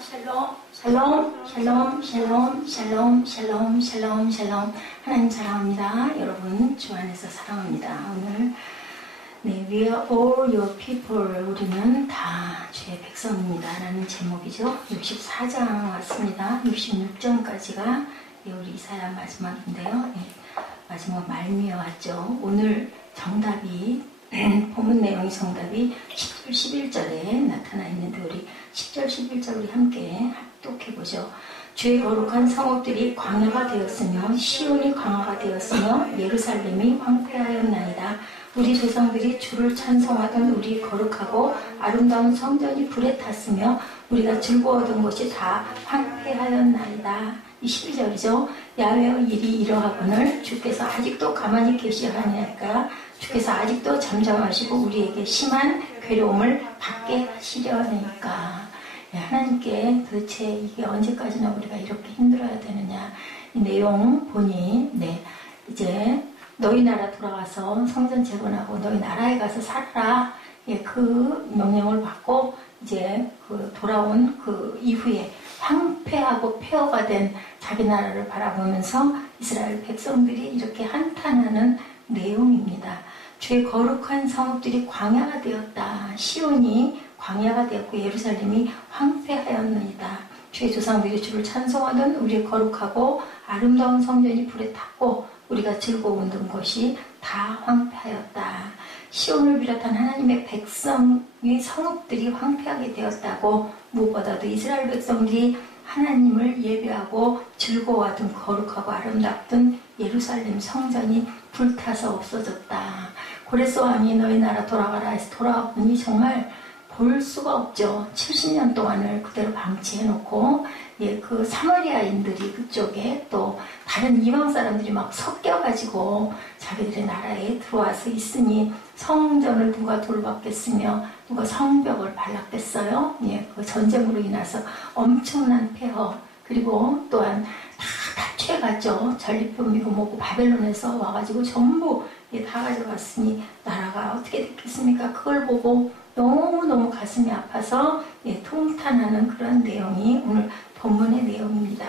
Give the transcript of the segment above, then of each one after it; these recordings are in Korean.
샬롬, 샬롬, 샬롬, 샬롬, 샬롬, 샬롬, 샬롬, 샬롬. 하나님 사랑합니다. 여러분 주 안에서 사랑합니다. 오늘 We are all your people. 우리는 다 주의 백성입니다. 라는 제목이죠. 64장 왔습니다. 66장까지가 우리 이사야 마지막인데요. 마지막 말미에 왔죠. 오늘 정답이 본문 내용의 정답이 10절 11절에 나타나 있는데 우리 10절 11절 우리 함께 합독해보죠. 주의 거룩한 성읍들이 광야가 되었으며 시온이 광야가 되었으며 예루살렘이 황폐하였나이다. 우리 조상들이 주를 찬송하던 우리 거룩하고 아름다운 성전이 불에 탔으며 우리가 즐거워하던 것이 다 황폐하였나이다. 이 12절이죠. 야훼의 일이 이러하거늘 주께서 아직도 가만히 계시하니까 주께서 아직도 잠잠하시고 우리에게 심한 괴로움을 받게 하시려니까. 하나님께 도대체 이게 언제까지나 우리가 이렇게 힘들어야 되느냐. 이 내용 보니 이제 너희 나라 돌아가서 성전 재건하고 너희 나라에 가서 살아라. 그 명령을 받고 이제 그 돌아온 그 이후에 황폐하고 폐허가 된 자기 나라를 바라보면서 이스라엘 백성들이 이렇게 한탄하는 내용입니다. 주의 거룩한 성읍들이 광야가 되었다. 시온이 광야가 되었고 예루살렘이 황폐하였나이다. 주의 조상들이 주를 찬송하던 우리의 거룩하고 아름다운 성전이 불에 탔고 우리가 즐거워하던 것이 다 황폐하였다. 시온을 비롯한 하나님의 백성의 성읍들이 황폐하게 되었다고 무엇보다도 이스라엘 백성들이 하나님을 예배하고 즐거워하던 거룩하고 아름답던 예루살렘 성전이 불타서 없어졌다. 고레스 왕이 너희 나라 돌아가라 해서 돌아보니 정말 볼 수가 없죠. 70년 동안을 그대로 방치해놓고 그 사마리아인들이 그쪽에 또 다른 이방 사람들이 막 섞여가지고 자기들의 나라에 들어와서 있으니 성전을 누가 돌봤겠으며 누가 성벽을 발랐겠어요. 그 전쟁으로 인해서 엄청난 폐허 그리고 또한 다 탈취해갔죠. 전리품이고 뭐고 바벨론에서 와가지고 전부 다 가져갔으니 나라가 어떻게 됐겠습니까? 그걸 보고 너무너무 가슴이 아파서 통탄하는 그런 내용이 오늘 본문의 내용입니다.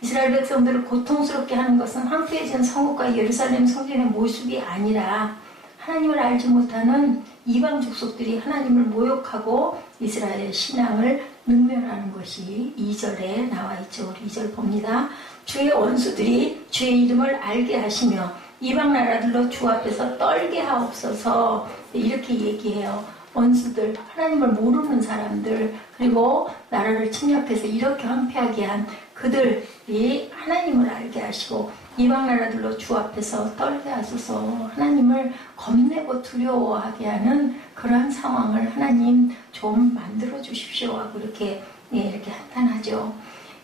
이스라엘 백성들을 고통스럽게 하는 것은 황폐해진 성읍과 예루살렘 성전의 모습이 아니라 하나님을 알지 못하는 이방 족속들이 하나님을 모욕하고 이스라엘의 신앙을 능멸하는 것이 2절에 나와 있죠. 우리 2절 봅니다. 주의 원수들이 주의 이름을 알게 하시며 이방 나라들로 주 앞에서 떨게 하옵소서. 이렇게 얘기해요. 원수들, 하나님을 모르는 사람들, 그리고 나라를 침략해서 이렇게 황폐하게 한 그들이 하나님을 알게 하시고 이방 나라들로 주 앞에서 떨게 하소서. 하나님을 겁내고 두려워하게 하는 그러한 상황을 하나님 좀 만들어 주십시오 하고 이렇게 한탄하죠.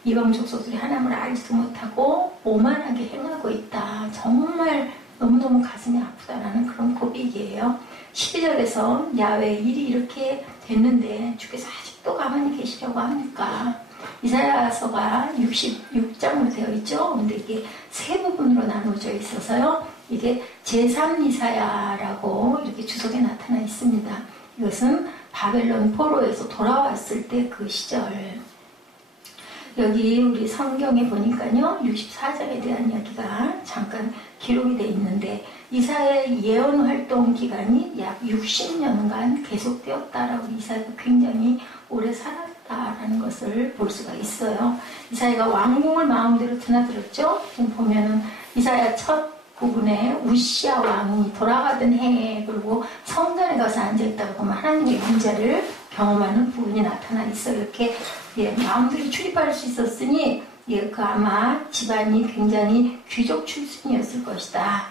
이방 족속들이 하나님을 알지도 못하고 오만하게 행하고 있다. 정말 너무너무 가슴이 아프다라는 그런 고백이에요. 12절에서 야훼의 일이 이렇게 됐는데 주께서 아직도 가만히 계시려고 합니까? 이사야서가 66장으로 되어 있죠. 근데 이게 세 부분으로 나누어져 있어서요. 이게 제3이사야라고 이렇게 주석에 나타나 있습니다. 이것은 바벨론 포로에서 돌아왔을 때 그 시절. 여기 우리 성경에 보니까요. 64장에 대한 이야기가 잠깐 기록이 되어 있는데 이사야의 예언 활동 기간이 약 60년간 계속되었다라고 이사야가 굉장히 오래 살았다라는 것을 볼 수가 있어요. 이사야가 왕궁을 마음대로 드나들었죠. 지금 보면은 이사야 첫 부분에 우시야 왕이 돌아가던 해에 그리고 성전에 가서 앉아있다가 보면 하나님의 임재를 경험하는 부분이 나타나 있어요. 이렇게 마음들이 출입할 수 있었으니 그 아마 집안이 굉장히 귀족 출신이었을 것이다.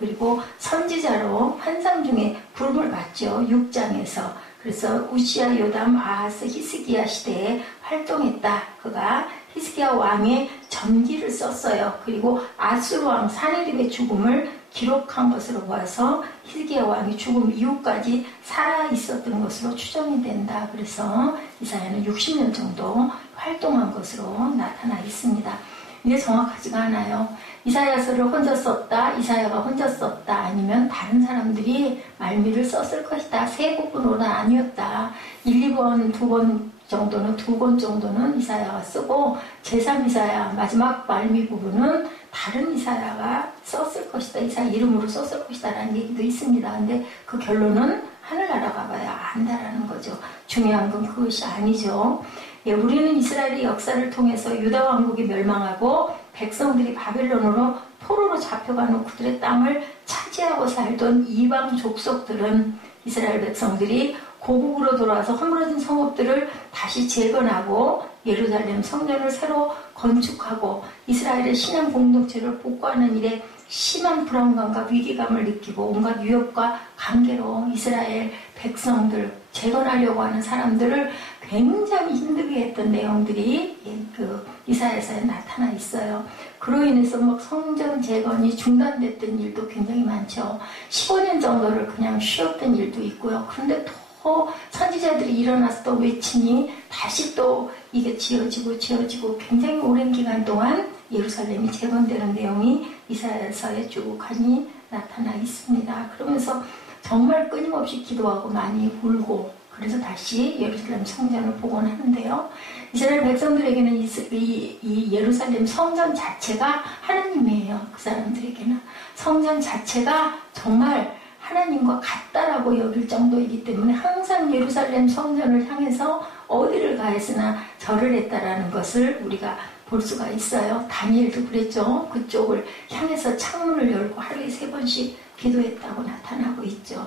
그리고 선지자로 환상 중에 부름을 받죠. 6장에서. 그래서 우시야, 요담, 아하스, 히스기야 시대에 활동했다. 그가 히스기야 왕의 전기를 썼어요. 그리고 아수르 왕 사네립의 죽음을 기록한 것으로 보아서 히스기야 왕이 죽음 이후까지 살아 있었던 것으로 추정이 된다. 그래서 이사야는 60년 정도 활동한 것으로 나타나 있습니다. 이게 정확하지가 않아요. 이사야서를 혼자 썼다, 이사야가 혼자 썼다, 아니면 다른 사람들이 말미를 썼을 것이다. 세 부분으로 나뉘었다. 1, 2번, 2번 정도는, 2권 정도는 이사야가 쓰고 제3 이사야 마지막 말미 부분은 다른 이사야가 썼을 것이다. 이사야 이름으로 썼을 것이다 라는 얘기도 있습니다. 근데 그 결론은 하늘나라 가봐야 안다라는 거죠. 중요한 건 그것이 아니죠. 예, 우리는 이스라엘의 역사를 통해서 유다 왕국이 멸망하고 백성들이 바벨론으로 포로로 잡혀간 후 그들의 땅을 차지하고 살던 이방 족속들은 이스라엘 백성들이 고국으로 돌아와서 허물어진 성읍들을 다시 재건하고 예루살렘 성전을 새로 건축하고 이스라엘의 신앙 공동체를 복구하는 일에 심한 불안감과 위기감을 느끼고 온갖 위협과 관계로 이스라엘 백성들 재건하려고 하는 사람들을 굉장히 힘들게 했던 내용들이 그 이사야서에 나타나 있어요. 그로 인해서 막 성전 재건이 중단됐던 일도 굉장히 많죠. 15년 정도를 그냥 쉬었던 일도 있고요. 그런데 또 선지자들이 일어나서 또 외치니 다시 또 이게 지어지고 굉장히 오랜 기간 동안 예루살렘이 재건되는 내용이 이사야서에 쭉 많이 나타나 있습니다. 그러면서 정말 끊임없이 기도하고 많이 울고 그래서 다시 예루살렘 성전을 복원하는데요. 이스라엘 백성들에게는 이 예루살렘 성전 자체가 하나님이에요. 그 사람들에게는 성전 자체가 정말 하나님과 같다라고 여길 정도이기 때문에 항상 예루살렘 성전을 향해서 어디를 가했으나 절을 했다라는 것을 우리가 볼 수가 있어요. 다니엘도 그랬죠. 그쪽을 향해서 창문을 열고 하루에 3번씩 기도했다고 나타나고 있죠.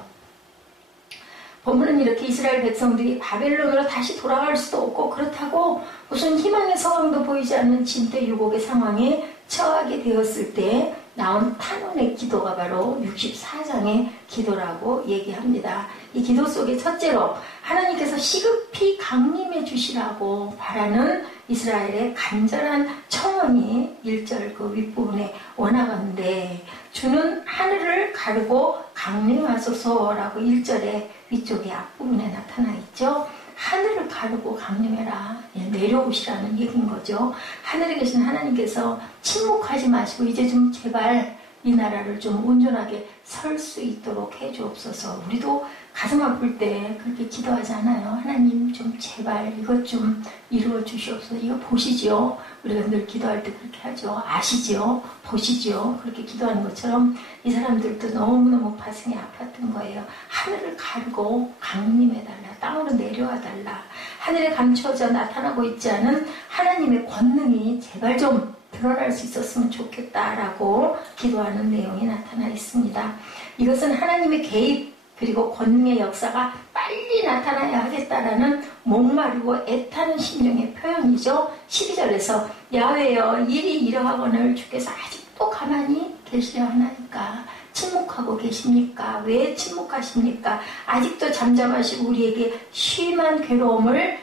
본문은 이렇게 이스라엘 백성들이 바벨론으로 다시 돌아갈 수도 없고 그렇다고 무슨 희망의 서광도 보이지 않는 진퇴유곡의 상황에 처하게 되었을 때 나온 탄원의 기도가 바로 64장의 기도라고 얘기합니다. 이 기도 속에 첫째로 하나님께서 시급히 강림해 주시라고 바라는 이스라엘의 간절한 청원이 1절 그 윗부분에 원하건대 주는 하늘을 가르고 강림하소서라고 1절에 위쪽에 앞부분에 나타나 있죠. 하늘을 가르고 강림해라. 내려오시라는 얘기인 거죠. 하늘에 계신 하나님께서 침묵하지 마시고 이제 좀 제발 이 나라를 좀 온전하게 설 수 있도록 해주옵소서. 우리도 가슴 아플 때 그렇게 기도하지 않아요. 하나님 좀 제발 이것 좀 이루어 주시옵소서. 이거 보시죠. 우리가 늘 기도할 때 그렇게 하죠. 아시죠? 보시죠. 그렇게 기도하는 것처럼 이 사람들도 너무너무 가슴이 아팠던 거예요. 하늘을 가르고 강림해달라. 땅으로 내려와달라. 하늘에 감춰져 나타나고 있지 않은 하나님의 권능이 제발 좀 드러날 수 있었으면 좋겠다라고 기도하는 내용이 나타나 있습니다. 이것은 하나님의 개입 그리고 권능의 역사가 빨리 나타나야 하겠다라는 목마르고 애타는 심정의 표현이죠. 12절에서 야훼여 일이 이러하거늘 주께서 아직도 가만히 계시려 하나이까 침묵하고 계십니까? 왜 침묵하십니까? 아직도 잠잠하시고 우리에게 심한 괴로움을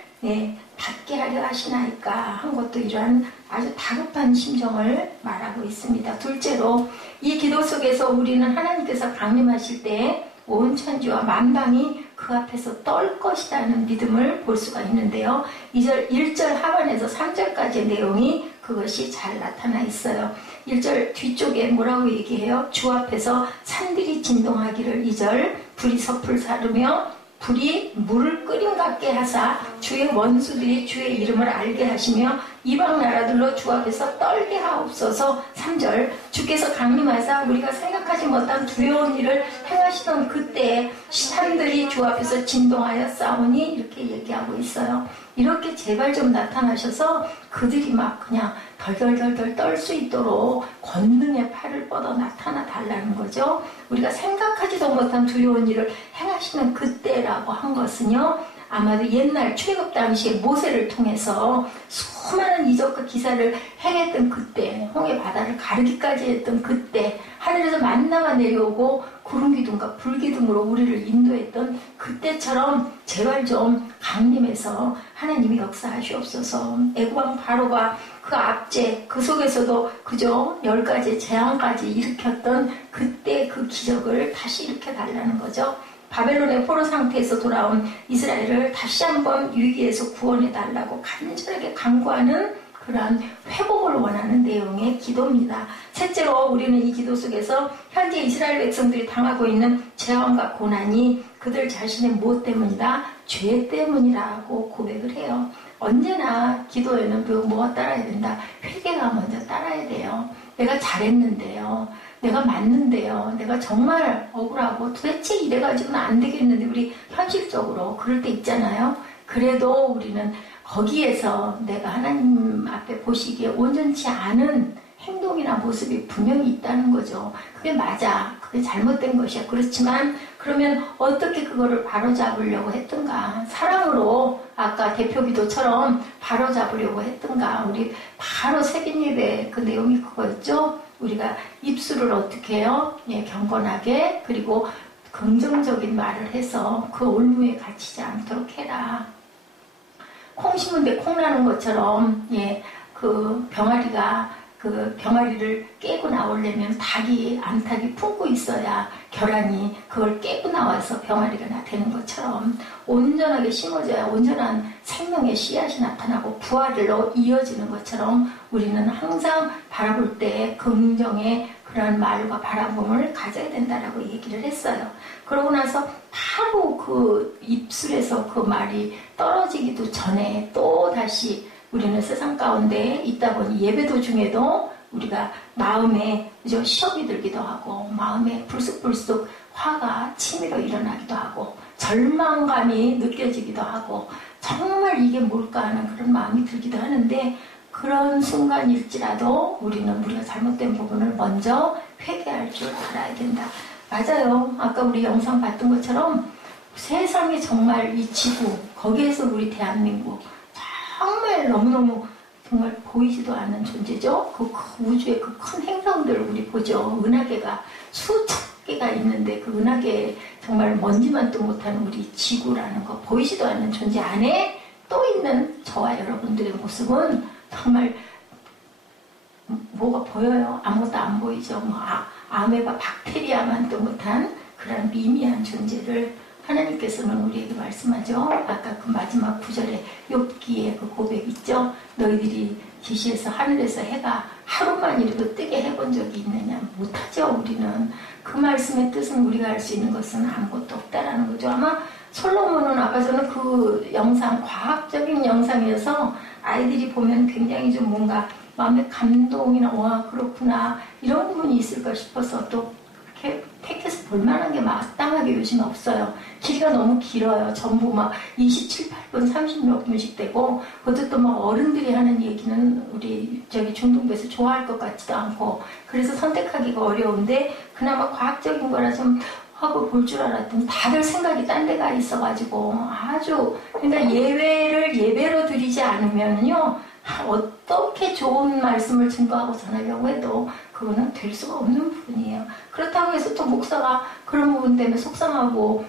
받게 하려 하시나이까 한 것도 이러한 아주 다급한 심정을 말하고 있습니다. 둘째로 이 기도 속에서 우리는 하나님께서 강림하실 때 온 천지와 만방이 그 앞에서 떨 것이라는 믿음을 볼 수가 있는데요. 1절 하반에서 3절까지의 내용이 그것이 잘 나타나 있어요. 1절 뒤쪽에 뭐라고 얘기해요? 주 앞에서 산들이 진동하기를 2절 불이 섭을 사르며 불이 물을 끓임 같게 하사 주의 원수들이 주의 이름을 알게 하시며 이방 나라들로 주 앞에서 떨게 하옵소서. 3절 주께서 강림하사 우리가 생각하지 못한 두려운 일을 행하시던 그때에 산들이 주 앞에서 진동하여 싸우니 이렇게 얘기하고 있어요. 이렇게 제발 좀 나타나셔서 그들이 막 그냥 덜덜덜덜 떨 수 있도록 권능의 팔을 뻗어 나타나 달라는 거죠. 우리가 생각하지도 못한 두려운 일을 행하시는 그때라고 한 것은요. 아마도 옛날 출애굽 당시에 모세를 통해서 수많은 이적과 기사를 행했던 그때, 홍해 바다를 가르기까지 했던 그때, 하늘에서 만나가 내려오고 구름기둥과 불기둥으로 우리를 인도했던 그때처럼 제발 좀 강림해서 하나님이 역사하시옵소서. 애굽왕 바로가 그 압제, 그 속에서도 그저 10가지 재앙까지 일으켰던 그때 그 기적을 다시 일으켜달라는 거죠. 바벨론의 포로 상태에서 돌아온 이스라엘을 다시 한번 위기에서 구원해달라고 간절하게 간구하는 그런 회복을 원하는 내용의 기도입니다. 셋째로 우리는 이 기도 속에서 현재 이스라엘 백성들이 당하고 있는 재앙과 고난이 그들 자신의 무엇 때문이다? 죄 때문이라고 고백을 해요. 언제나 기도에는 뭐가 따라야 된다? 회개가 먼저 따라야 돼요. 내가 잘했는데요. 내가 맞는데요. 내가 정말 억울하고 도대체 이래가지고는 안 되겠는데 우리 현실적으로 그럴 때 있잖아요. 그래도 우리는 거기에서 내가 하나님 앞에 보시기에 온전치 않은 행동이나 모습이 분명히 있다는 거죠. 그게 맞아. 그게 잘못된 것이야. 그렇지만 그러면 어떻게 그거를 바로잡으려고 했던가. 사랑으로 아까 대표기도처럼 바로잡으려고 했던가. 우리 바로 새긴 예배 그 내용이 그거였죠. 우리가 입술을 어떻게 해요? 예, 경건하게 그리고 긍정적인 말을 해서 그 올무에 갇히지 않도록 해라. 콩 심은데 콩 나는 것처럼 예, 그 병아리를 깨고 나오려면 암탉이 품고 있어야 결란이 그걸 깨고 나와서 병아리가 되는 것처럼 온전하게 심어져야 온전한 생명의 씨앗이 나타나고 부활로 이어지는 것처럼 우리는 항상 바라볼 때 긍정의 그런 말과 바라봄을 가져야 된다라고 얘기를 했어요. 그러고 나서 바로 그 입술에서 그 말이 떨어지기도 전에 또 다시 우리는 세상 가운데 있다 보니 예배 도중에도 우리가 마음에 시험이 들기도 하고 마음에 불쑥불쑥 화가 치밀어 일어나기도 하고 절망감이 느껴지기도 하고 정말 이게 뭘까 하는 그런 마음이 들기도 하는데 그런 순간일지라도 우리가 잘못된 부분을 먼저 회개할 줄 알아야 된다. 맞아요. 아까 우리 영상 봤던 것처럼 세상에 정말 이 지구 거기에서 우리 대한민국 정말 너무너무 정말 보이지도 않는 존재죠. 그 우주의 그 큰 행성들을 우리 보죠. 은하계가 수천 개가 있는데 그 은하계에 정말 먼지만도 못하는 우리 지구라는 거 보이지도 않는 존재 안에 또 있는 저와 여러분들의 모습은 정말 뭐가 보여요? 아무것도 안 보이죠. 아메바 박테리아만도 못한 그런 미미한 존재를 하나님께서는 우리에게 말씀하죠. 아까 그 마지막 구절에 욥기의 그 고백 있죠. 너희들이 지시해서 하늘에서 해가 하루만이라도 뜨게 해본 적이 있느냐. 못하죠. 우리는. 그 말씀의 뜻은 우리가 할 수 있는 것은 아무것도 없다라는 거죠. 아마 솔로몬은 아까 저는 그 영상 과학적인 영상이어서 아이들이 보면 굉장히 좀 뭔가 마음의 감동이나 와 그렇구나 이런 부분이 있을까 싶어서 또 그렇게 택해서 볼만한 게 마땅하게 요즘 없어요. 길이가 너무 길어요. 전부 막 27, 8분, 30몇 분씩 되고 그것도 또 막 어른들이 하는 얘기는 우리 중동부에서 좋아할 것 같지도 않고 그래서 선택하기가 어려운데 그나마 과학적인 거라 좀 하고 볼 줄 알았더니 다들 생각이 딴 데가 있어가지고 아주 그러니까 예외를 예배로 드리지 않으면요 어떻게 좋은 말씀을 증거하고 전하려고 해도 그거는 될 수가 없는 부분이에요. 그렇다고 해서 또 목사가 그런 부분 때문에 속상하고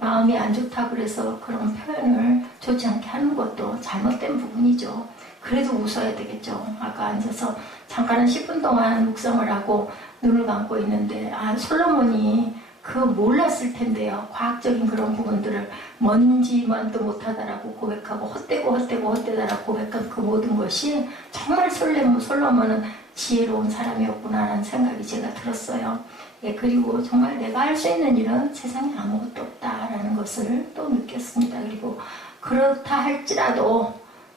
마음이 안 좋다 그래서 그런 표현을 좋지 않게 하는 것도 잘못된 부분이죠. 그래도 웃어야 되겠죠. 아까 앉아서 잠깐 한 10분 동안 묵상을 하고 눈을 감고 있는데 솔로몬이 그 몰랐을 텐데요. 과학적인 그런 부분들을 먼지만도 못하다라고 고백하고 헛되다라고 고백한 그 모든 것이 정말 솔로몬은 지혜로운 사람이었구나라는 생각이 제가 들었어요. 예, 그리고 정말 내가 할 수 있는 일은 세상에 아무것도 없다라는 것을 또 느꼈습니다. 그리고 그렇다 할지라도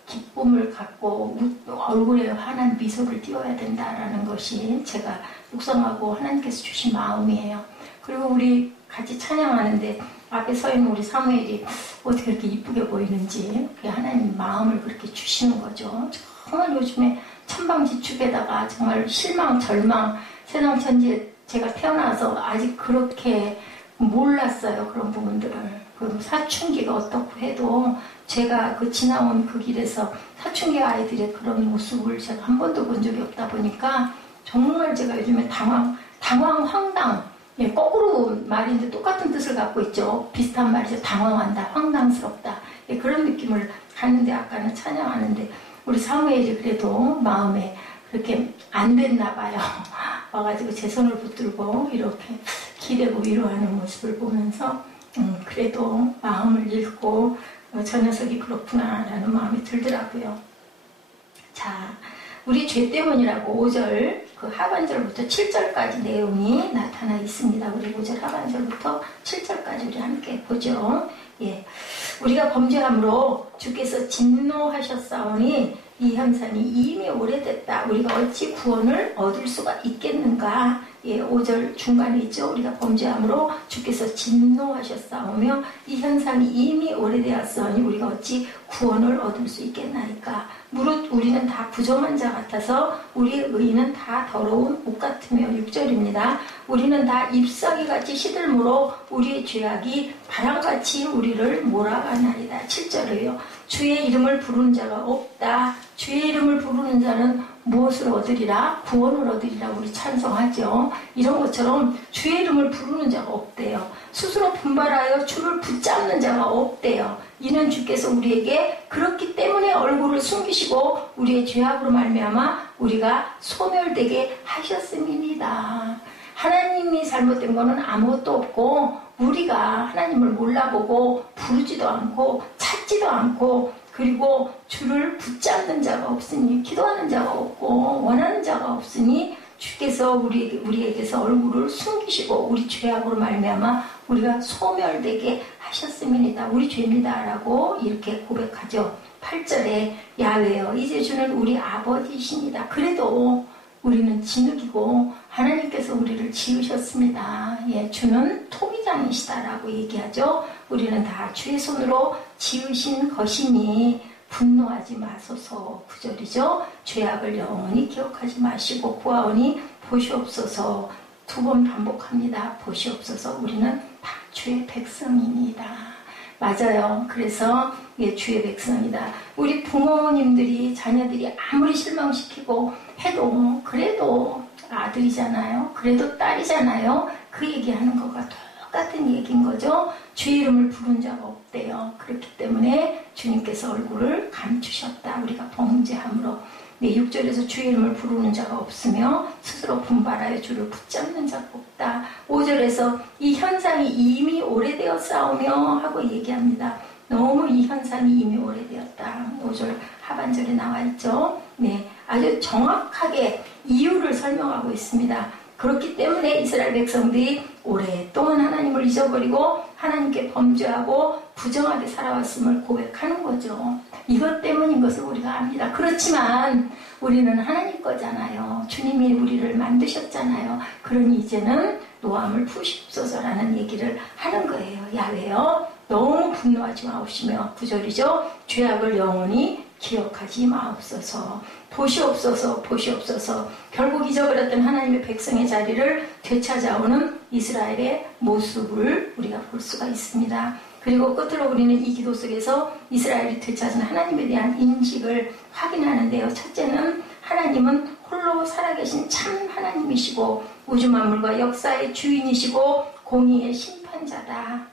기쁨을 갖고 얼굴에 환한 미소를 띄워야 된다라는 것이 제가 묵상하고 하나님께서 주신 마음이에요. 그리고 우리 같이 찬양하는데 앞에 서 있는 우리 사무엘이 어떻게 이렇게 이쁘게 보이는지 하나님 마음을 그렇게 주시는 거죠. 정말 요즘에 천방지축에다가 정말 실망, 절망, 세상 천지에 제가 태어나서 아직 그렇게 몰랐어요. 그런 부분들을. 그 사춘기가 어떻고 해도 제가 지나온 그 길에서 사춘기 아이들의 그런 모습을 제가 한 번도 본 적이 없다 보니까 정말 제가 요즘에 황당, 예, 거꾸로 말인데 똑같은 뜻을 갖고 있죠. 비슷한 말이죠. 당황한다, 황당스럽다. 예, 그런 느낌을 갖는데 아까는 찬양하는데 우리 사무엘이 그래도 마음에 그렇게 안 됐나 봐요. 와가지고 제 손을 붙들고 이렇게 기대고 위로하는 모습을 보면서 그래도 마음을 읽고 저 녀석이 그렇구나라는 마음이 들더라고요. 자, 우리 죄 때문이라고 5절 그 하반절부터 7절까지 내용이 나타나 있습니다. 우리 5절 하반절부터 7절까지 우리 함께 보죠. 예, 우리가 범죄함으로 주께서 진노하셨사오니 이 현상이 이미 오래됐다. 우리가 어찌 구원을 얻을 수가 있겠는가? 예, 5절 중간에 있죠. 우리가 범죄함으로 주께서 진노하셨사오며 이 현상이 이미 오래되었으니 우리가 어찌 구원을 얻을 수 있겠나이까? 무릇 우리는 다 부정한 자 같아서 우리의 의는 다 더러운 옷 같으며 6절입니다. 우리는 다 잎사귀같이 시들므로 우리의 죄악이 바람같이 우리를 몰아가나이다. 7절이에요. 주의 이름을 부르는 자가 없다. 주의 이름을 부르는 자는 무엇을 얻으리라? 구원을 얻으리라 우리 찬송하죠. 이런 것처럼 주의 이름을 부르는 자가 없대요. 스스로 분발하여 주를 붙잡는 자가 없대요. 이는 주께서 우리에게 그렇기 때문에 얼굴을 숨기시고 우리의 죄악으로 말미암아 우리가 소멸되게 하셨음이니이다. 하나님이 잘못된 거는 아무것도 없고 우리가 하나님을 몰라보고 부르지도 않고 찾지도 않고 그리고 주를 붙잡는 자가 없으니 기도하는 자가 없고 원하는 자가 없으니 주께서 우리에게서 얼굴을 숨기시고 우리 죄악으로 말미암아 우리가 소멸되게 하셨음이니이다. 우리 죄입니다라고 이렇게 고백하죠. 8절에 야훼여 이제 주는 우리 아버지이십니다. 그래도 우리는 진흙이고 하나님께서 우리를 지으셨습니다. 예, 주는 토기장이시다라고 얘기하죠. 우리는 다 주의 손으로 지으신 것이니 분노하지 마소서. 9절이죠. 죄악을 영원히 기억하지 마시고 구하오니 보시옵소서. 2번 반복합니다. 보시옵소서. 우리는 다 주의 백성입니다. 맞아요. 그래서 예, 주의 백성이다. 우리 부모님들이 자녀들이 아무리 실망시키고 해도 그래도 아들이잖아요. 그래도 딸이잖아요. 그 얘기하는 것과 똑같은 얘기인 거죠. 주의 이름을 부른 자가 없대요. 그렇기 때문에 주님께서 얼굴을 감추셨다. 우리가 범죄함으로. 네, 6절에서 주의 이름을 부르는 자가 없으며 스스로 분발하여 주를 붙잡는 자가 없다. 5절에서 이 현상이 이미 오래되어 싸우며 하고 얘기합니다. 너무 이 현상이 이미 오래되었다. 5절 하반절에 나와 있죠. 네, 아주 정확하게 이유를 설명하고 있습니다. 그렇기 때문에 이스라엘 백성들이 오랫동안 하나님을 잊어버리고 하나님께 범죄하고 부정하게 살아왔음을 고백하는 거죠. 이것 때문인 것을 우리가 압니다. 그렇지만 우리는 하나님 거잖아요. 주님이 우리를 만드셨잖아요. 그러니 이제는 노함을 푸시옵소서라는 얘기를 하는 거예요. 야훼여 너무 분노하지 마옵시며 9절이죠. 죄악을 영원히 기억하지 마옵소서. 보시옵소서. 보시옵소서. 결국 잊어버렸던 하나님의 백성의 자리를 되찾아오는 이스라엘의 모습을 우리가 볼 수가 있습니다. 그리고 끝으로 우리는 이 기도 속에서 이스라엘이 되찾은 하나님에 대한 인식을 확인하는데요. 첫째는 하나님은 홀로 살아계신 참 하나님이시고 우주 만물과 역사의 주인이시고 공의의 심판자다.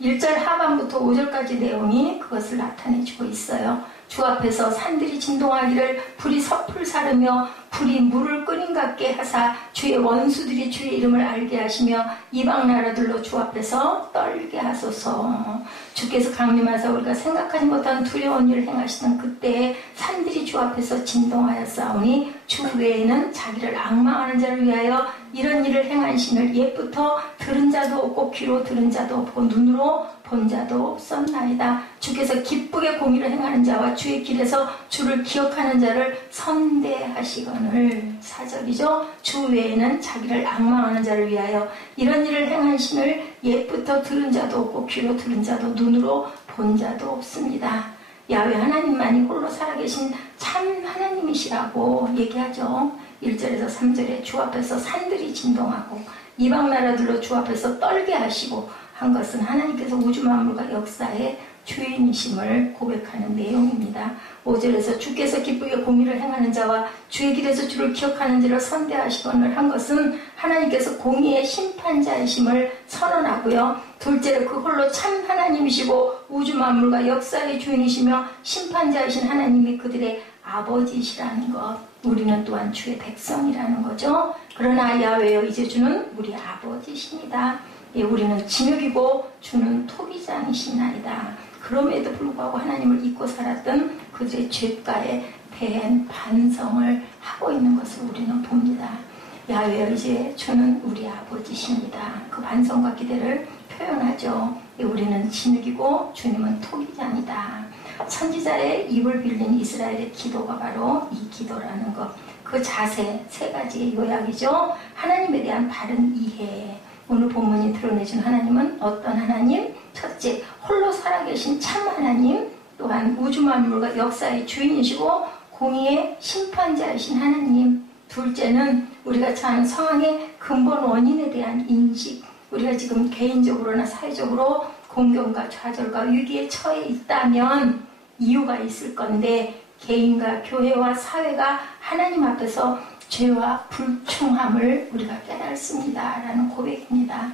1절 하반부터 5절까지 내용이 그것을 나타내주고 있어요. 주 앞에서 산들이 진동하기를 불이 섭을 사르며 불이 물을 끓인 같게 하사 주의 원수들이 주의 이름을 알게 하시며 이방 나라들로 주 앞에서 떨게 하소서. 주께서 강림하사 우리가 생각하지 못한 두려운 일을 행하시는 그때에 산들이 주 앞에서 진동하였사오니 주 외에는 자기를 앙망하는 자를 위하여 이런 일을 행한 신을 옛부터 들은 자도 없고 귀로 들은 자도 없고 눈으로 본 자도 없었나이다. 주께서 기쁘게 공의를 행하는 자와 주의 길에서 주를 기억하는 자를 선대하시거늘. 4절이죠. 주 외에는 자기를 앙망하는 자를 위하여 이런 일을 행한 신을 옛부터 들은 자도 없고 귀로 들은 자도 눈으로 본 자도 없습니다. 야훼 하나님만이 홀로 살아계신 참 하나님이시라고 얘기하죠. 1절에서 3절에 주 앞에서 산들이 진동하고 이방 나라들로 주 앞에서 떨게 하시고 한 것은 하나님께서 우주 만물과 역사의 주인이심을 고백하는 내용입니다. 5절에서 주께서 기쁘게 공의를 행하는 자와 주의 길에서 주를 기억하는 자를 선대하시거늘 한 것은 하나님께서 공의의 심판자이심을 선언하고요. 둘째로 그 홀로 참 하나님이시고 우주 만물과 역사의 주인이시며 심판자이신 하나님이 그들의 아버지시라는 것. 우리는 또한 주의 백성이라는 거죠. 그러나 야훼여 이제 주는 우리 아버지십니다. 예, 우리는 진흙이고 주는 토기장이시나이다. 그럼에도 불구하고 하나님을 잊고 살았던 그들의 죄가에 대한 반성을 하고 있는 것을 우리는 봅니다. 야훼여 이제 주는 우리 아버지십니다. 그 반성과 기대를 표현하죠. 우리는 진흙이고 주님은 토기장이다. 선지자의 입을 빌린 이스라엘의 기도가 바로 이 기도라는 것. 그 자세 세 가지의 요약이죠. 하나님에 대한 바른 이해. 오늘 본문이 드러내준 하나님은 어떤 하나님? 첫째, 홀로 살아계신 참 하나님. 또한 우주 만물과 역사의 주인이시고 공의의 심판자이신 하나님. 둘째는 우리가 처한 상황의 근본 원인에 대한 인식. 우리가 지금 개인적으로나 사회적으로 공경과 좌절과 위기에 처해 있다면 이유가 있을 건데 개인과 교회와 사회가 하나님 앞에서 죄와 불충함을 우리가 깨닫습니다. 라는 고백입니다.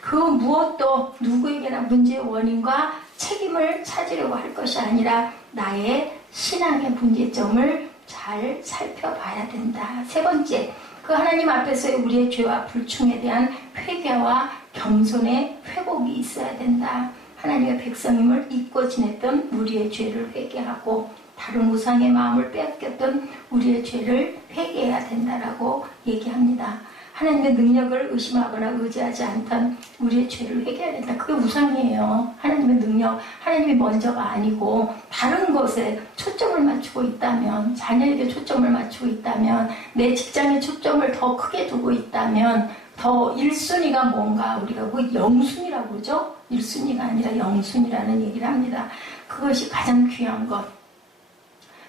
그 무엇도 누구에게나 문제의 원인과 책임을 찾으려고 할 것이 아니라 나의 신앙의 문제점을 잘 살펴봐야 된다. 세 번째, 그 하나님 앞에서의 우리의 죄와 불충에 대한 회개와 겸손의 회복이 있어야 된다. 하나님의 백성임을 잊고 지냈던 우리의 죄를 회개하고 다른 우상의 마음을 빼앗겼던 우리의 죄를 회개해야 된다라고 얘기합니다. 하나님의 능력을 의심하거나 의지하지 않던 우리의 죄를 회개해야 된다. 그게 우상이에요. 하나님의 능력, 하나님이 먼저가 아니고 다른 것에 초점을 맞추고 있다면, 자녀에게 초점을 맞추고 있다면, 내 직장에 초점을 더 크게 두고 있다면 더 1순위가 뭔가 우리가 그 영순위라고 그러죠? 1순위가 아니라 영순위라는 얘기를 합니다. 그것이 가장 귀한 것.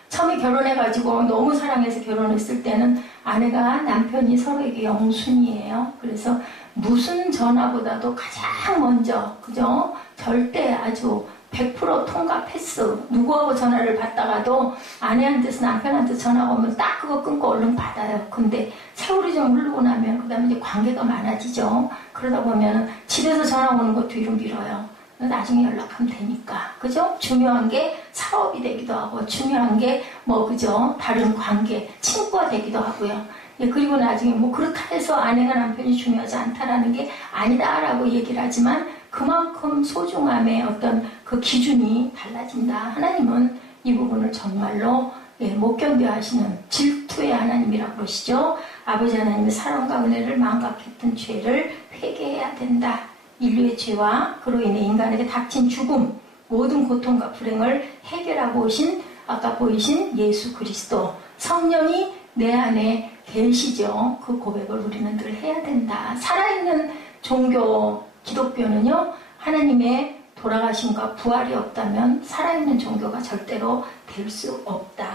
처음에 결혼해가지고 너무 사랑해서 결혼했을 때는 아내가 남편이 서로에게 영순이에요. 그래서 무슨 전화보다도 가장 먼저, 그죠? 절대 아주 100% 통과 패스. 누구하고 전화를 받다가도 아내한테서 남편한테 전화가 오면 딱 그거 끊고 얼른 받아요. 근데 세월이 좀 흐르고 나면 그 다음에 이제 관계가 많아지죠. 그러다 보면 집에서 전화 오는 것도 뒤로 밀어요. 나중에 연락하면 되니까. 그죠? 중요한 게 사업이 되기도 하고, 중요한 게 그죠? 다른 관계, 친구가 되기도 하고요. 예, 그리고 나중에 그렇다 해서 아내가 남편이 중요하지 않다라는 게 아니다라고 얘기를 하지만 그만큼 소중함의 어떤 그 기준이 달라진다. 하나님은 이 부분을 정말로 못 견뎌 하시는 질투의 하나님이라고 그러시죠. 아버지 하나님의 사랑과 은혜를 망각했던 죄를 회개해야 된다. 인류의 죄와 그로 인해 인간에게 닥친 죽음, 모든 고통과 불행을 해결하고 오신 아까 보이신 예수 그리스도, 성령이 내 안에 계시죠. 그 고백을 우리는 늘 해야 된다. 살아있는 종교, 기독교는요, 하나님의 돌아가심과 부활이 없다면 살아있는 종교가 절대로 될 수 없다.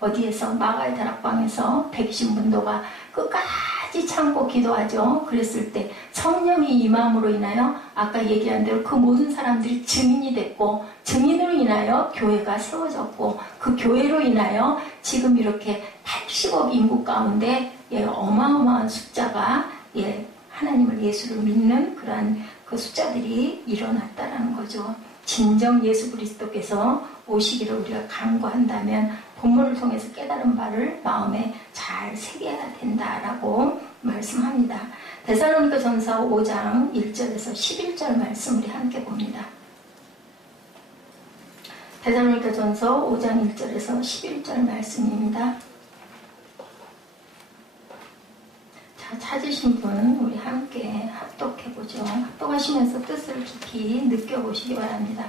어디에서 마가의 다락방에서 120문도가 끝까지 참고 기도하죠. 그랬을 때 성령이 임함으로 인하여 아까 얘기한 대로 그 모든 사람들이 증인이 됐고, 증인으로 인하여 교회가 세워졌고, 그 교회로 인하여 지금 이렇게 80억 인구 가운데 어마어마한 숫자가 하나님을 예수를 믿는 그러한 그 숫자들이 일어났다라는 거죠. 진정 예수 그리스도께서 오시기를 우리가 간구한다면 본문을 통해서 깨달은 바를 마음에 잘 새겨야 된다라고 말씀합니다. 데살로니가 전서 5장 1절에서 11절 말씀 우리 함께 봅니다. 데살로니가 전서 5장 1절에서 11절 말씀입니다. 자, 찾으신 분 우리 함께 합독해보죠. 합독하시면서 뜻을 깊이 느껴보시기 바랍니다.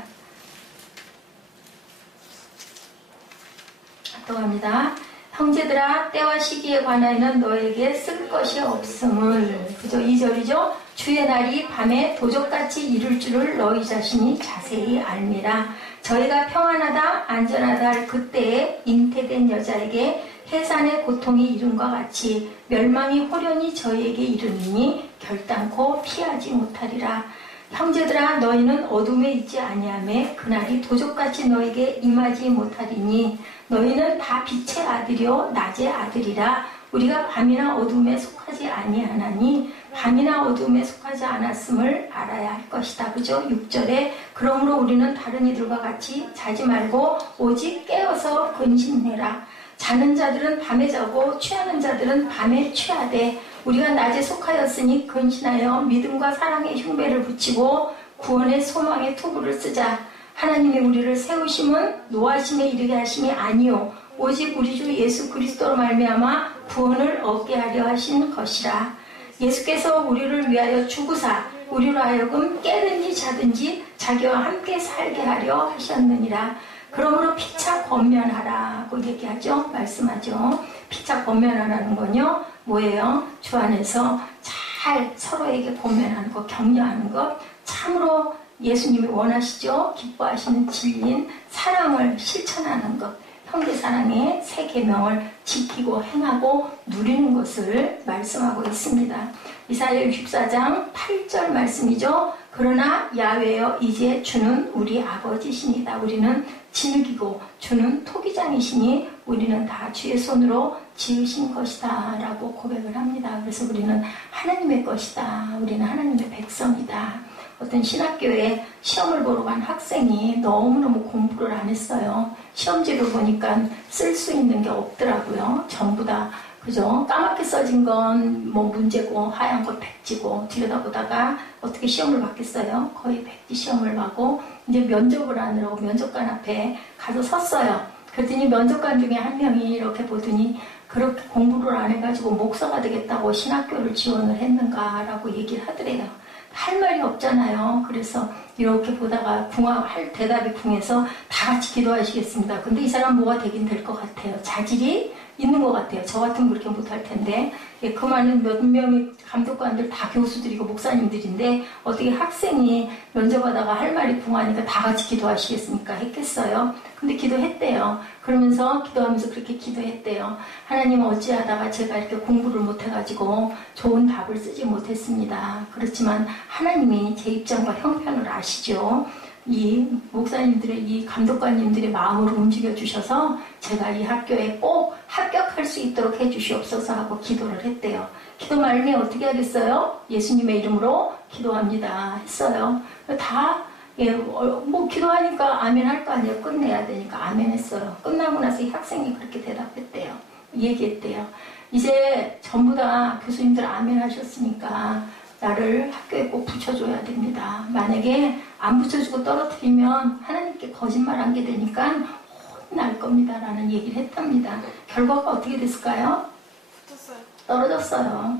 합독합니다. 형제들아, 때와 시기에 관하여는 너에게 쓸 것이 없음을. 그죠? 2절이죠. 주의 날이 밤에 도적같이 이를 줄을 너희 자신이 자세히 알미라. 저희가 평안하다 안전하다 할 그때에 잉태된 여자에게 해산의 고통이 이름과 같이 멸망이 호련히 저희에게 이르니 결단코 피하지 못하리라. 형제들아, 너희는 어둠에 있지 아니하매 그날이 도적같이 너에게 임하지 못하리니 너희는 다 빛의 아들이요 낮의 아들이라. 우리가 밤이나 어둠에 속하지 아니하나니 밤이나 어둠에 속하지 않았음을 알아야 할 것이다. 그죠? 6절에 그러므로 우리는 다른 이들과 같이 자지 말고 오직 깨어서 근신해라. 자는 자들은 밤에 자고 취하는 자들은 밤에 취하되 우리가 낮에 속하였으니 근신하여 믿음과 사랑의 흉배를 붙이고 구원의 소망의 투구를 쓰자. 하나님이 우리를 세우심은 노하심에 이르게 하심이 아니요 오직 우리 주 예수 그리스도로 말미암아 구원을 얻게 하려 하신 것이라. 예수께서 우리를 위하여 죽으사 우리로 하여금 깨든지 자든지 자기와 함께 살게 하려 하셨느니라. 그러므로 피차 권면하라고 얘기하죠. 말씀하죠. 피차 권면하라는 건요. 뭐예요? 주 안에서 잘 서로에게 권면하는 것, 격려하는 것, 참으로 예수님이 원하시죠. 기뻐하시는 진리인 사랑을 실천하는 것, 형제사랑의 세 계명을 지키고 행하고 누리는 것을 말씀하고 있습니다. 이사야 64장 8절 말씀이죠. 그러나 야훼여 이제 주는 우리 아버지시니다. 우리는 진흙이고 주는 토기장이시니 우리는 다 주의 손으로 지으신 것이다 라고 고백을 합니다. 그래서 우리는 하나님의 것이다. 우리는 하나님의 백성이다. 어떤 신학교에 시험을 보러 간 학생이 너무너무 공부를 안 했어요. 시험지를 보니까 쓸 수 있는 게 없더라고요. 전부 다 그죠? 까맣게 써진 건 뭐 문제고 하얀 거 백지고 들여다보다가 어떻게 시험을 받겠어요? 거의 백지 시험을 봐고 이제 면접을 하느라고 면접관 앞에 가서 섰어요. 그랬더니 면접관 중에 한 명이 이렇게 보더니 그렇게 공부를 안 해가지고 목사가 되겠다고 신학교를 지원을 했는가라고 얘기를 하더래요. 할 말이 없잖아요. 그래서 이렇게 보다가 할 대답이 궁해서 다 같이 기도하시겠습니다. 근데 이 사람 뭐가 되긴 될 것 같아요. 자질이 있는 것 같아요. 저 같으면 그렇게 못할 텐데. 예, 그 많은 몇 명의 감독관들 다 교수들이고 목사님들인데 어떻게 학생이 면접하다가 할 말이 궁하니까 다 같이 기도하시겠습니까? 했겠어요. 근데 기도했대요. 그러면서 기도하면서 그렇게 기도했대요. 하나님 어찌하다가 제가 이렇게 공부를 못해가지고 좋은 답을 쓰지 못했습니다. 그렇지만 하나님이 제 입장과 형편을 아시죠. 이 목사님들의 이 감독관님들의 마음을 움직여 주셔서 제가 이 학교에 꼭 합격할 수 있도록 해주시옵소서 하고 기도를 했대요. 기도 말미에 어떻게 하겠어요? 예수님의 이름으로 기도합니다 했어요. 다 뭐 기도하니까 아멘 할 거 아니에요. 끝내야 되니까 아멘 했어요. 끝나고 나서 이 학생이 그렇게 대답했대요. 얘기했대요. 이제 전부 다 교수님들 아멘 하셨으니까 나를 학교에 꼭 붙여줘야 됩니다. 만약에 안 붙여주고 떨어뜨리면 하나님께 거짓말한 게 되니까 혼날 겁니다. 라는 얘기를 했답니다. 결과가 어떻게 됐을까요? 붙었어요. 떨어졌어요.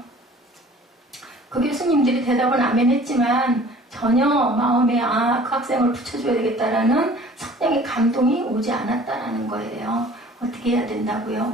그 교수님들이 대답은 아멘 했지만 전혀 마음에 그 학생을 붙여줘야 되겠다라는 성령의 감동이 오지 않았다라는 거예요. 어떻게 해야 된다고요?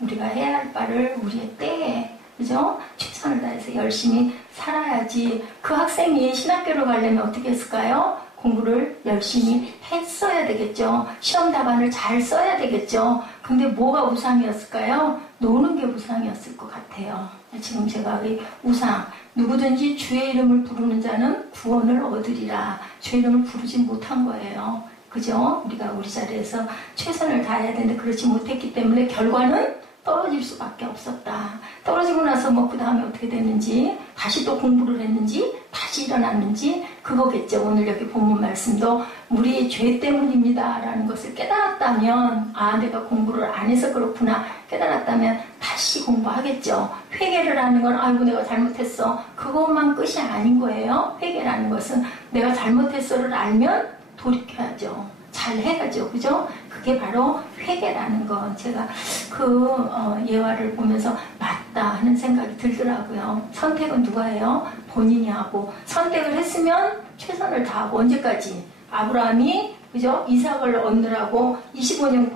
우리가 해야 할 바를 우리의 때에 그죠? 최선을 다해서 열심히 살아야지. 그 학생이 신학교를 가려면 어떻게 했을까요? 공부를 열심히 했어야 되겠죠. 시험 답안을 잘 써야 되겠죠. 근데 뭐가 우상이었을까요? 노는 게 우상이었을 것 같아요. 지금 제가 이 우상, 누구든지 주의 이름을 부르는 자는 구원을 얻으리라. 주의 이름을 부르지 못한 거예요. 그죠? 우리가 우리 자리에서 최선을 다해야 되는데 그렇지 못했기 때문에 결과는 떨어질 수밖에 없었다. 떨어지고 나서 뭐 그 다음에 어떻게 됐는지, 다시 또 공부를 했는지, 다시 일어났는지, 그거겠죠. 오늘 여기 본문 말씀도 우리의 죄 때문입니다 라는 것을 깨달았다면, 내가 공부를 안 해서 그렇구나 깨달았다면 다시 공부하겠죠. 회개를 하는 건 아이고 내가 잘못했어. 그것만 끝이 아닌 거예요. 회개라는 것은 내가 잘못했어를 알면 돌이켜야죠. 잘 해야죠. 그죠? 그게 바로 회개라는 거. 제가 예화를 보면서 맞다 하는 생각이 들더라고요. 선택은 누가 해요? 본인이 하고. 선택을 했으면 최선을 다하고 언제까지? 아브라함이 그죠? 이삭을 얻느라고 25년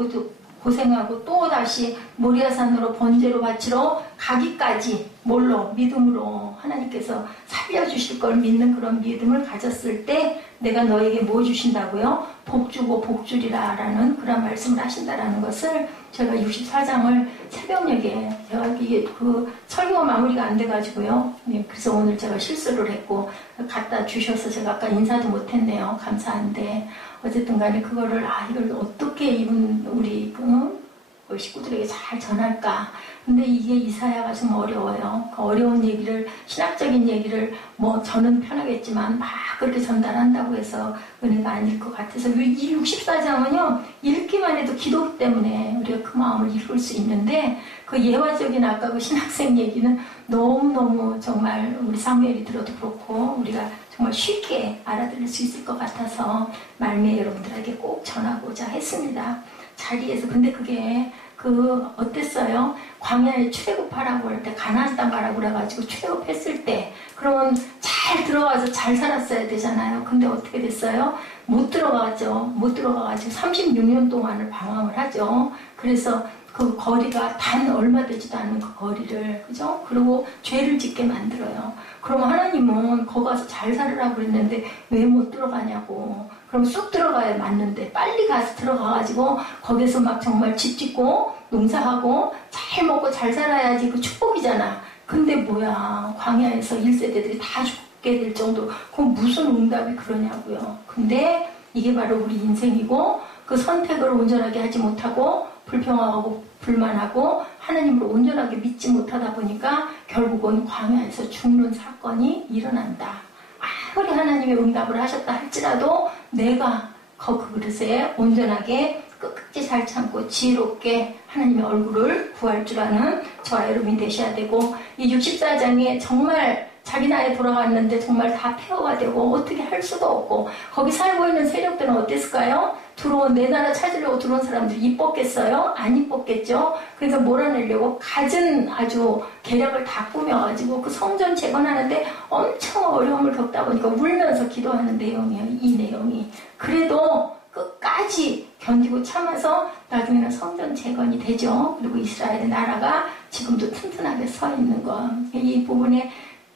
고생하고 또 다시 모리아산으로 번제로 바치러 가기까지 뭘로? 믿음으로 하나님께서 살려주실 걸 믿는 그런 믿음을 가졌을 때 내가 너에게 뭐 주신다고요? 복 주고 복 주리라 라는 그런 말씀을 하신다라는 것을 제가 64장을 새벽녘에 제가 이게 설교가 마무리가 안 돼가지고요. 그래서 오늘 제가 실수를 했고 갖다 주셔서 제가 아까 인사도 못했네요. 감사한데 어쨌든 간에 그거를 이걸 어떻게 우리 우리 식구들에게 잘 전할까? 근데 이게 이사야가 좀 어려워요. 그 어려운 얘기를, 신학적인 얘기를 뭐 저는 편하겠지만 막 그렇게 전달한다고 해서 은혜가 아닐 것 같아서 이 64장은요 읽기만 해도 기도기 때문에 우리가 그 마음을 이룰 수 있는데 그 예화적인 아까 그 신학생 얘기는 너무너무 정말 우리 사무엘이 들어도 그렇고 우리가 정말 쉽게 알아들을 수 있을 것 같아서 말미에 여러분들에게 꼭 전하고자 했습니다. 자리에서. 근데 그게 어땠어요? 광야에 출애굽하라고 할 때, 가나안 땅 가라고 그래가지고 출애굽했을 때, 그러면 잘 들어가서 잘 살았어야 되잖아요. 근데 어떻게 됐어요? 못 들어가죠. 못 들어가가지고 36년 동안을 방황을 하죠. 그래서 그 거리가 단 얼마 되지도 않은 그 거리를, 그죠? 그리고 죄를 짓게 만들어요. 그럼 하나님은 거기 가서 잘 살으라고 그랬는데 왜 못 들어가냐고. 그럼 쑥 들어가야 맞는데 빨리 가서 들어가가지고 거기서 막 정말 집 짓고 농사하고 잘 먹고 잘 살아야지 그 축복이잖아. 근데 뭐야, 광야에서 1세대들이 다 죽게 될 정도. 그건 무슨 응답이 그러냐고요. 근데 이게 바로 우리 인생이고 그 선택을 온전하게 하지 못하고 불평하고 불만하고 하나님을 온전하게 믿지 못하다 보니까 결국은 광야에서 죽는 사건이 일어난다. 아무리 하나님의 응답을 하셨다 할지라도 내가 그 그릇에 온전하게 끝까지 잘 참고 지혜롭게 하나님의 얼굴을 구할 줄 아는 저와 여러분이 되셔야 되고, 이 64장에 정말 자기 나라에 돌아갔는데 정말 다 폐허가 되고 어떻게 할 수도 없고 거기 살고 있는 세력들은 어땠을까요? 내 나라 찾으려고 들어온 사람들이 이뻤겠어요? 안 이뻤겠죠? 그래서 몰아내려고 갖은 아주 계략을 다 꾸며가지고 그 성전 재건하는데 엄청 어려움을 겪다 보니까 울면서 기도하는 내용이에요. 이 내용이. 그래도 끝까지 견디고 참아서 나중에는 성전 재건이 되죠. 그리고 이스라엘의 나라가 지금도 튼튼하게 서 있는 것. 이 부분에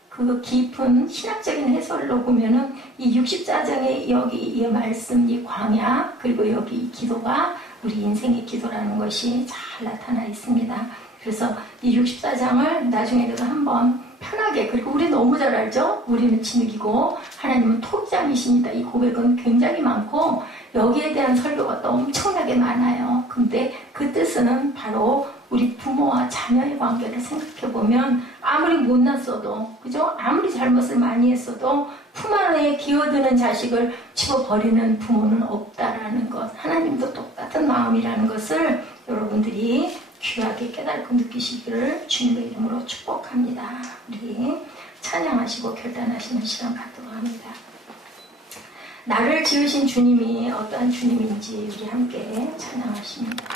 그 깊은 신학적인 해설로 보면은 이 64장의 여기 이 말씀, 이 광야, 그리고 여기 이 기도가 우리 인생의 기도라는 것이 잘 나타나 있습니다. 그래서 이 64장을 나중에 내가 한번 편하게, 그리고 우리 너무 잘 알죠? 우리는 진흙이고 하나님은 토기장이십니다. 이 고백은 굉장히 많고 여기에 대한 설교가 또 엄청나게 많아요. 근데 그 뜻은 바로 우리 부모와 자녀의 관계를 생각해보면 아무리 못났어도, 그죠? 아무리 잘못을 많이 했어도 품 안에 기어드는 자식을 집어버리는 부모는 없다라는 것, 하나님도 똑같은 마음이라는 것을 여러분들이 귀하게 깨닫고 느끼시기를 주님의 이름으로 축복합니다. 우리 찬양하시고 결단하시는 시간 갖도록 합니다. 나를 지으신 주님이 어떠한 주님인지 우리 함께 찬양하십니다.